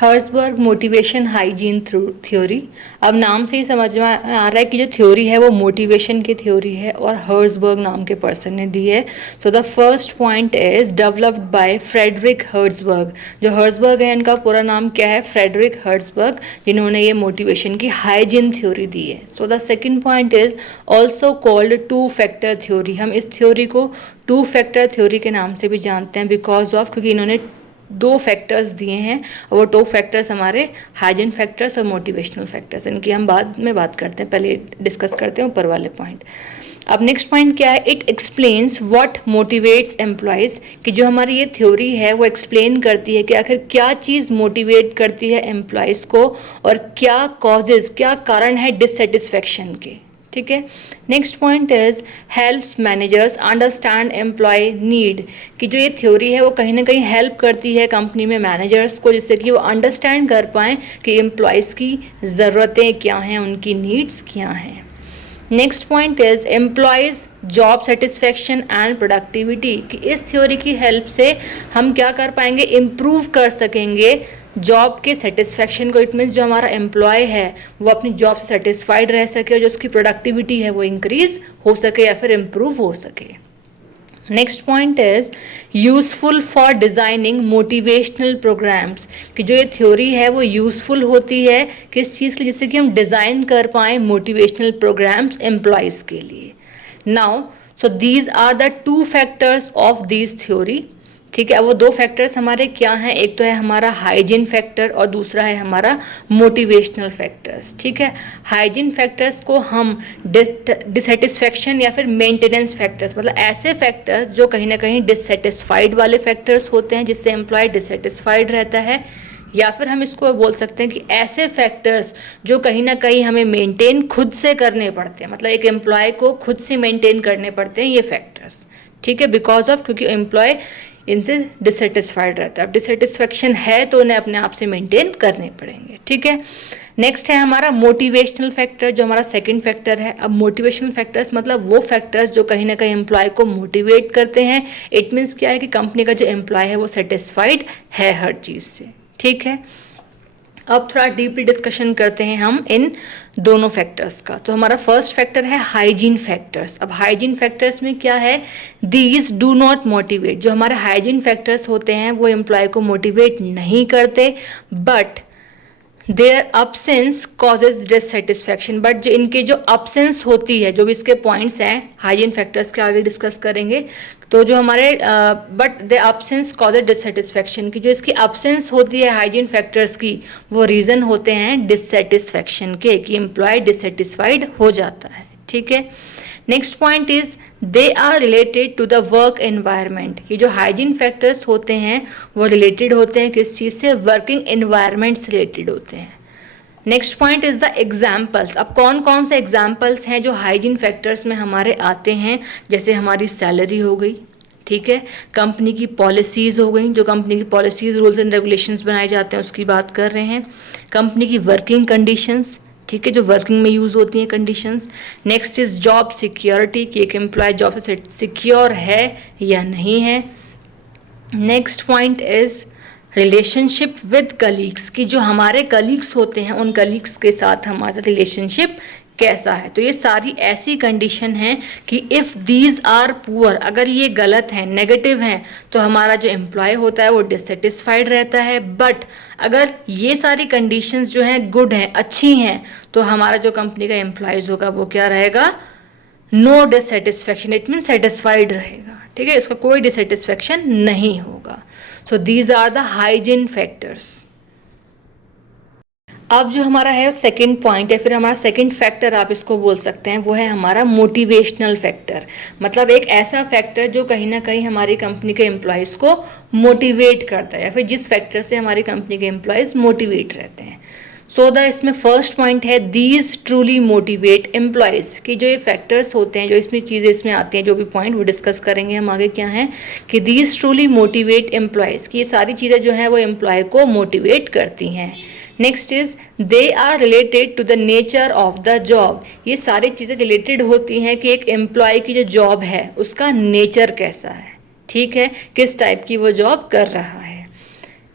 हर्ट्जबर्ग motivation hygiene theory. अब नाम से ही समझ में आ रहा है कि जो थ्योरी है वो मोटिवेशन की थ्योरी है और हर्ट्जबर्ग नाम के पर्सन ने दी है। So the first point is developed by Frederick Herzberg. जो हर्ट्जबर्ग है इनका पूरा नाम क्या है? फ्रेडरिक हर्ट्जबर्ग, जिन्होंने ये मोटिवेशन की हाइजीन थ्योरी दी है। So the second point is also called two factor theory. हम इस थ्योरी को टू फैक्टर थ्योरी के नाम से भी जानते हैं बिकॉज ऑफ, क्योंकि इन्होंने दो फैक्टर्स दिए हैं और वो टू फैक्टर्स हमारे हाइजीन फैक्टर्स और मोटिवेशनल फैक्टर्स। इनकी हम बाद में बात करते हैं, पहले डिस्कस करते हैं ऊपर वाले पॉइंट। अब नेक्स्ट पॉइंट क्या है? It explains what motivates employees, कि जो हमारी ये थ्योरी है वो एक्सप्लेन करती है कि आखिर क्या चीज़ मोटिवेट करती है एम्प्लॉयज़ को और क्या कॉजेज़, क्या कारण है डिससेटिस्फैक्शन के। ठीक है। Next point is helps managers understand employ need, कि जो ये थ्योरी है वो कहीं ना कहीं हेल्प करती है कंपनी में मैनेजर्स को, जिससे कि वो अंडरस्टैंड कर पाएँ कि एम्प्लॉयज़ की ज़रूरतें क्या हैं, उनकी नीड्स क्या हैं। Next point is employees job satisfaction and productivity, कि इस थ्योरी की हेल्प से हम क्या कर पाएंगे? इम्प्रूव कर सकेंगे जॉब के सेटिस्फेक्शन को। इट मीन्स जो हमारा एम्प्लॉय है वो अपनी जॉब से सेटिस्फाइड रह सके और जो उसकी प्रोडक्टिविटी है वो इंक्रीज हो सके या फिर इम्प्रूव हो सके। Next point is useful for designing motivational programs, कि जो ये थ्योरी है वो यूजफुल होती है किस चीज़ के लिए? जिससे कि हम डिज़ाइन कर पाएँ मोटिवेशनल प्रोग्राम्स एम्प्लॉयज़ के लिए। Now so these are the two factors of this theory. ठीक है। अब वो दो फैक्टर्स हमारे क्या हैं? एक तो है हमारा हाइजीन फैक्टर और दूसरा है हमारा मोटिवेशनल फैक्टर्स। ठीक है। हाइजीन फैक्टर्स को हम डिससेटिस्फैक्शन या फिर मेंटेनेंस फैक्टर्स, मतलब ऐसे फैक्टर्स जो कहीं ना कहीं डिससेटिस्फाइड वाले फैक्टर्स होते हैं जिससे एम्प्लॉय डिससेटिस्फाइड रहता है, या फिर हम इसको बोल सकते हैं कि ऐसे फैक्टर्स जो कहीं ना कहीं हमें मेंटेन खुद से करने पड़ते हैं, मतलब एक एम्प्लॉय को खुद से मेंटेन करने पड़ते हैं ये फैक्टर्स। ठीक है। बिकॉज ऑफ, क्योंकि एम्प्लॉय इनसे डिससेटिस्फाइड रहता है। अब डिससेटिस्फैक्शन है तो उन्हें अपने आप से मेंटेन करने पड़ेंगे। ठीक है। नेक्स्ट है हमारा मोटिवेशनल फैक्टर, जो हमारा सेकंड फैक्टर है। अब मोटिवेशनल फैक्टर्स मतलब वो फैक्टर्स जो कहीं ना कहीं एम्प्लॉय को मोटिवेट करते हैं। इट मीन्स क्या है कि कंपनी का जो एम्प्लॉय है वो सेटिस्फाइड है हर चीज़ से। ठीक है। अब थोड़ा डीपली डिस्कशन करते हैं हम इन दोनों फैक्टर्स का। तो हमारा फर्स्ट फैक्टर है हाइजीन फैक्टर्स। अब हाइजीन फैक्टर्स में क्या है? दीज डू नॉट मोटिवेट, जो हमारे हाइजीन फैक्टर्स होते हैं वो एम्प्लॉय को मोटिवेट नहीं करते, but their absence causes dissatisfaction. But जो इनके जो अब्सेंस होती है, जो भी इसके पॉइंट्स हैं हाइजीन फैक्टर्स के आगे डिस्कस करेंगे, तो जो हमारे but the absence causes dissatisfaction की, जो इसकी अब्सेंस होती है हाइजीन फैक्टर्स की, वो रीज़न होते हैं डिससेटिस्फैक्शन के, कि एम्प्लॉय डिससेटिस्फाइड हो जाता है। ठीक है। Next point is they are related to the work environment. ये जो हाइजीन फैक्टर्स होते हैं वो रिलेटेड होते हैं किस चीज़ से? वर्किंग एनवायरनमेंट से रिलेटेड होते हैं। Next point is the examples. अब कौन कौन से एग्जाम्पल्स हैं जो हाइजीन फैक्टर्स में हमारे आते हैं? जैसे हमारी सैलरी हो गई, ठीक है, कंपनी की पॉलिसीज़ हो गई, जो कंपनी की पॉलिसीज़ रूल्स एंड रेगुलेशंस बनाए जाते हैं उसकी बात कर रहे हैं। कंपनी की वर्किंग कंडीशंस, ठीक है, जो वर्किंग में यूज़ होती हैं conditions. Next is job security, कि एक एम्प्लॉय जॉब से सिक्योर है या नहीं है। Next point is relationship with colleagues, की जो हमारे कलीग्स होते हैं उन कलीग्स के साथ हमारा रिलेशनशिप कैसा है। तो ये सारी ऐसी कंडीशन है कि इफ़ दीज आर पुअर, अगर ये गलत हैं, नेगेटिव हैं, तो हमारा जो एम्प्लॉय होता है वो डिससेटिस्फाइड रहता है। बट अगर ये सारी कंडीशंस जो हैं गुड हैं, अच्छी हैं, तो हमारा जो कंपनी का एम्प्लॉयज़ होगा वो क्या रहेगा? No dissatisfaction, it mean satisfied रहेगा। ठीक है, इसका कोई डिससेटिस्फैक्शन नहीं होगा। So these are the hygiene factors. अब जो हमारा है सेकंड पॉइंट है, फिर हमारा सेकंड फैक्टर आप इसको बोल सकते हैं, वो है हमारा मोटिवेशनल फैक्टर। मतलब एक ऐसा फैक्टर जो कहीं ना कहीं हमारी कंपनी के एम्प्लॉयज़ को मोटिवेट करता है, या फिर जिस फैक्टर से हमारी कंपनी के एम्प्लॉयज़ मोटिवेट रहते हैं। सो द इसमें फर्स्ट पॉइंट है दीज ट्रूली मोटिवेट एम्प्लॉयज़, की जो ये फैक्टर्स होते हैं, जो इसमें चीज़ें इसमें आती हैं, जो भी पॉइंट वो डिस्कस करेंगे हम आगे, क्या है कि दीज ट्रूली मोटिवेट एम्प्लॉयज़, की ये सारी चीज़ें जो हैं वो एम्प्लॉय को मोटिवेट करती हैं। Next is they are related to the nature of the job, ये सारी चीज़ें रिलेटेड होती हैं कि एक एम्प्लॉय की जो जॉब है उसका नेचर कैसा है, ठीक है, किस टाइप की वो जॉब कर रहा है।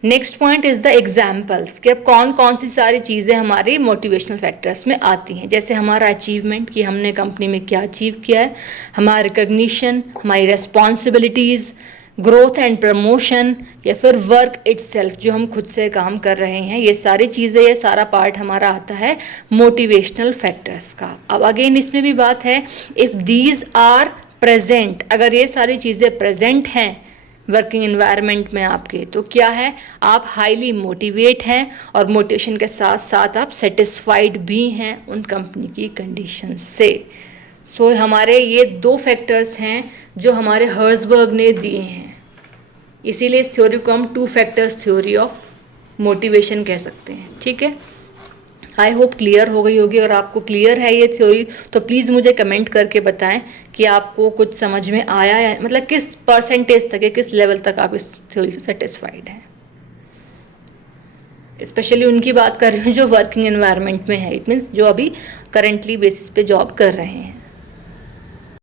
Next point is the examples कि अब कौन कौन सी सारी चीज़ें हमारी मोटिवेशनल फैक्टर्स में आती हैं। जैसे हमारा अचीवमेंट कि हमने कंपनी में क्या अचीव किया है, हमारा रिकग्निशन, हमारी रेस्पॉन्सिबिलिटीज़, ग्रोथ एंड प्रमोशन, या फिर वर्क इट्सेल्फ जो हम खुद से काम कर रहे हैं, ये सारी चीज़ें, ये सारा पार्ट हमारा आता है मोटिवेशनल फैक्टर्स का। अब अगेन इसमें भी बात है, इफ़ दीज आर प्रेजेंट, अगर ये सारी चीज़ें प्रेजेंट हैं वर्किंग एनवायरनमेंट में आपके, तो क्या है, आप हाईली मोटिवेट हैं और मोटिवेशन के साथ साथ आप सेटिस्फाइड भी हैं उन कंपनी की कंडीशन से। सो हमारे ये 2 फैक्टर्स हैं जो हमारे हर्ज़बर्ग ने दिए हैं, इसीलिए इस थ्योरी को हम 2 फैक्टर्स थ्योरी ऑफ मोटिवेशन कह सकते हैं। ठीक है, आई होप क्लियर हो गई होगी। और आपको क्लियर है ये थ्योरी तो प्लीज़ मुझे कमेंट करके बताएं कि आपको कुछ समझ में आया है, मतलब किस परसेंटेज तक या किस लेवल तक आप इस थ्योरी से सेटिस्फाइड हैं। स्पेशली उनकी बात कर रही हूँ जो वर्किंग एनवायरनमेंट में है, इट मीन्स जो अभी करेंटली बेसिस पे जॉब कर रहे हैं।